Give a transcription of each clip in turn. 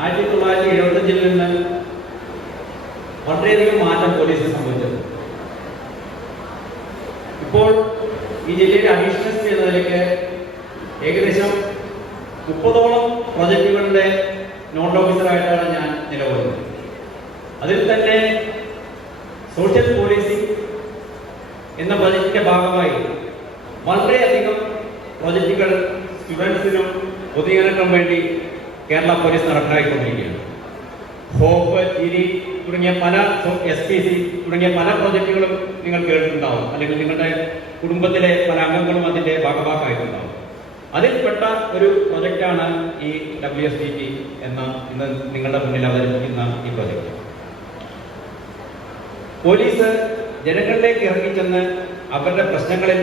ആയിരത്തി തൊള്ളായിരത്തി എഴുപത്തഞ്ചിൽ നിന്ന് വളരെയധികം മാറ്റം പോലീസിൽ സംഭവിച്ചത്. ഇപ്പോൾ ഈ ജില്ലയുടെ അഡീഷണൽ എസ് എന്ന നിലയ്ക്ക് ഏകദേശം മുപ്പതോളം പ്രൊജക്റ്റുകളുടെ നോൺ ഓഫീസറായിട്ടാണ് ഞാൻ നിലകൊള്ളുന്നത്. അതിൽ തന്നെ സോഷ്യൽ പോളിസി എന്ന പ്രൊജക്റ്റിന്റെ ഭാഗമായി വളരെയധികം പ്രൊജക്റ്റുകൾ സ്റ്റുഡൻസിനും പൊതുജനങ്ങൾക്കും വേണ്ടി കേരള പോലീസ് നടപ്പിലാക്കിക്കൊണ്ടിരിക്കുകയാണ്. ഹോപ്പ് ഇനി തുടങ്ങിയ പല എസ് പി സി തുടങ്ങിയ പല പ്രോജക്റ്റുകളും നിങ്ങൾ കേട്ടിട്ടുണ്ടാവും. അല്ലെങ്കിൽ നിങ്ങളുടെ കുടുംബത്തിലെ പല അംഗങ്ങളും അതിന്റെ ഭാഗഭാഗമായിട്ടുണ്ടാവും അതിൽപ്പെട്ട ഒരു പ്രൊജക്റ്റാണ് ഈ ഡബ്ല്യു എസ് ഡി ടി എന്ന ഇന്ന് നിങ്ങളുടെ മുന്നിൽ അവതരിപ്പിക്കുന്ന ഈ പ്രൊജക്റ്റ് പോലീസ് ജനങ്ങളിലേക്ക് ഇറങ്ങിച്ചെന്ന് അവരുടെ പ്രശ്നങ്ങളിൽ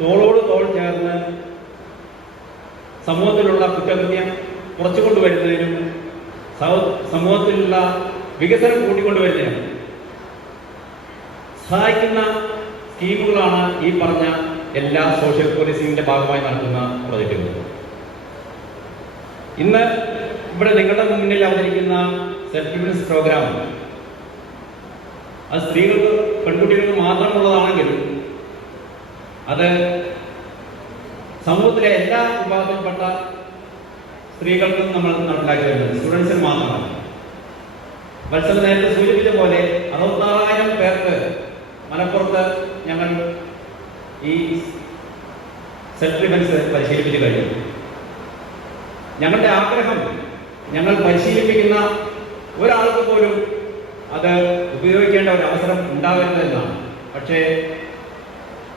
തോളോട് തോൾ ചേർന്ന് സമൂഹത്തിലുള്ള കുറ്റകൃത്യം കുറച്ചുകൊണ്ടുവരുന്നതിനും കൊണ്ടുവരുന്നതിനും സമൂഹത്തിലുള്ള വികസനം കൂട്ടിക്കൊണ്ടുവരുന്നതിനും സഹായിക്കുന്ന സ്കീമുകളാണ് ഈ പറഞ്ഞ എല്ലാ സോഷ്യൽ പോലീസിംഗിന്റെ ഭാഗമായി നടത്തുന്ന പ്രൊജക്റ്റുകൾ. ഇന്ന് ഇവിടെ നിങ്ങളുടെ മുന്നിൽ അവതരിക്കുന്ന ഡിഫൻസ് പ്രോഗ്രാം അത് സ്ത്രീകൾക്ക് പെൺകുട്ടികൾക്ക് മാത്രമുള്ളതാണെങ്കിൽ അത് സമൂഹത്തിലെ എല്ലാ വിഭാഗത്തിൽപ്പെട്ട സ്ത്രീകൾക്കും നമ്മൾ നടപ്പിലാക്കി വരുന്നത്. സ്റ്റുഡൻസിന് മാത്രമാണ്. വത്സല നേരത്തെ സൂചിപ്പിച്ച പോലെ അറുപത്തായിരം പേർക്ക് മലപ്പുറത്ത് ഞങ്ങൾ ഈ സെൽഫ് ഡിഫൻസ് പരിശീലിപ്പിച്ചു കഴിഞ്ഞു. ഞങ്ങളുടെ ആഗ്രഹം ഞങ്ങൾ പരിശീലിപ്പിക്കുന്ന ഒരാൾക്ക് പോലും അത് ഉപയോഗിക്കേണ്ട ഒരു അവസരം ഉണ്ടാകരുതെന്നാണ് പക്ഷേ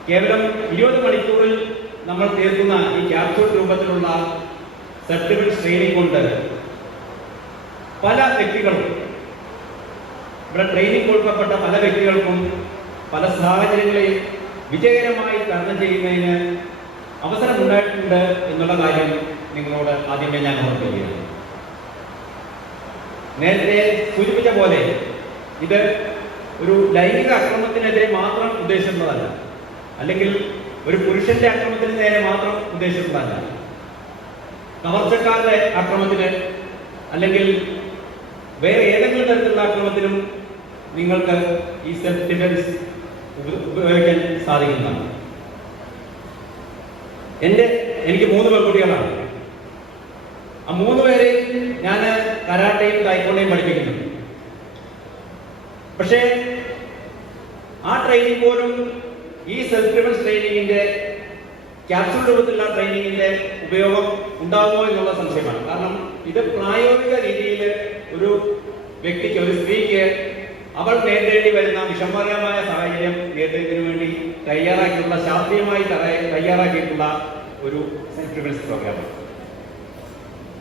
കേവലം ഇരുപത് മണിക്കൂറിൽ നമ്മൾ തീർക്കുന്ന ഈ ക്യാപ്സൂൾ രൂപത്തിലുള്ള ഡിഫൻസ് ട്രെയിനിങ് കൊണ്ട്. പല വ്യക്തികളും ഇവിടെ ട്രെയിനിങ് കൊടുക്കപ്പെട്ട പല വ്യക്തികൾക്കും പല സാഹചര്യങ്ങളെയും വിജയകരമായി തരണം ചെയ്യുന്നതിന് അവസരമുണ്ടായിട്ടുണ്ട് എന്നുള്ള കാര്യം നിങ്ങളോട് ആദ്യമേ ഞാൻ ഓർമ്മിക്കുകയാണ് നേരത്തെ സൂചിപ്പിച്ച പോലെ ഇത് ഒരു ലൈംഗിക അക്രമത്തിനെതിരെ മാത്രം ഉദ്ദേശിക്കുന്നതല്ല അല്ലെങ്കിൽ ഒരു പുരുഷന്റെ അക്രമത്തിന് നേരെ മാത്രം ഉദ്ദേശിക്കുന്നതല്ല കവർച്ചക്കാരുടെ അക്രമത്തിന് അല്ലെങ്കിൽ വേറെ ഏതെങ്കിലും തരത്തിലുള്ള അക്രമത്തിനും നിങ്ങൾക്ക് ഈ സെൽഫ് ഡിഫൻസ് ഉപ- ഉപയോഗിക്കാൻ സാധിക്കുന്നതാണ്. എന്റെ എനിക്ക് മൂന്ന് പെൺകുട്ടികളാണ്. ആ മൂന്ന് പേരെ ഞാൻ കരാട്ടയും തായ്ക്കൊണ്ടയും പഠിപ്പിക്കുന്നുണ്ട്. പക്ഷേ ആ ട്രെയിനിങ് പോലും ഈ സെൽഫ് ഡിഫൻസ് ട്രെയിനിങ്ങിന്റെ ക്യാപ്സ്യൂൾ രൂപത്തിലുള്ള ട്രെയിനിങ്ങിന്റെ ഉപയോഗം ഉണ്ടാകുമോ എന്നുള്ള സംശയമാണ്. കാരണം ഇത് പ്രായോഗിക രീതിയിൽ ഒരു വ്യക്തിക്ക് ഒരു സ്ത്രീക്ക് അവൾ നേരിടേണ്ടി വരുന്ന വിഷമകരമായ സാഹചര്യം നേരിടുന്നതിന് വേണ്ടി തയ്യാറാക്കിയിട്ടുള്ള ശാസ്ത്രീയമായി തയ്യ- തയ്യാറാക്കിയിട്ടുള്ള ഒരു സെൽഫ് പ്രോഗ്രാം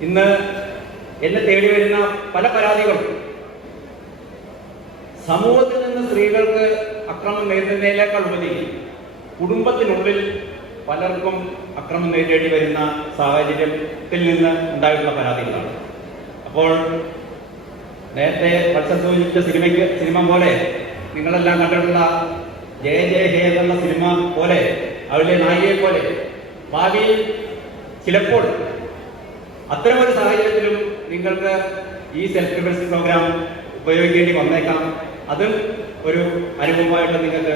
ഇന്ന് എന്നെ തേടി വരുന്ന പല പരാതികളും. സമൂഹത്തിൽ നിന്ന് സ്ത്രീകൾക്ക് അക്രമം നേരിടുന്നതിനേക്കാൾ ഉപരി കുടുംബത്തിനുള്ളിൽ പലർക്കും അക്രമം നേരിടേണ്ടി വരുന്ന സാഹചര്യത്തിൽ നിന്ന് ഉണ്ടായിട്ടുള്ള പരാതികളാണ്. അപ്പോൾ നേരത്തെ പച്ച സൂചിപ്പിച്ച സിനിമയ്ക്ക് സിനിമ പോലെ നിങ്ങളെല്ലാം കണ്ടിട്ടുള്ള ജയ ജയ ഹേ എന്നുള്ള സിനിമ പോലെ അവളിലെ നായികയെ പോലെ ഭാവിയിൽ ചിലപ്പോൾ അത്തരമൊരു സാഹചര്യത്തിലും നിങ്ങൾക്ക് ഈ സെൽഫ് ഡിഫൻസ് പ്രോഗ്രാം ഉപയോഗിക്കേണ്ടി വന്നേക്കാം. അതും ഒരു അനുഭവമായിട്ട് നിങ്ങൾക്ക്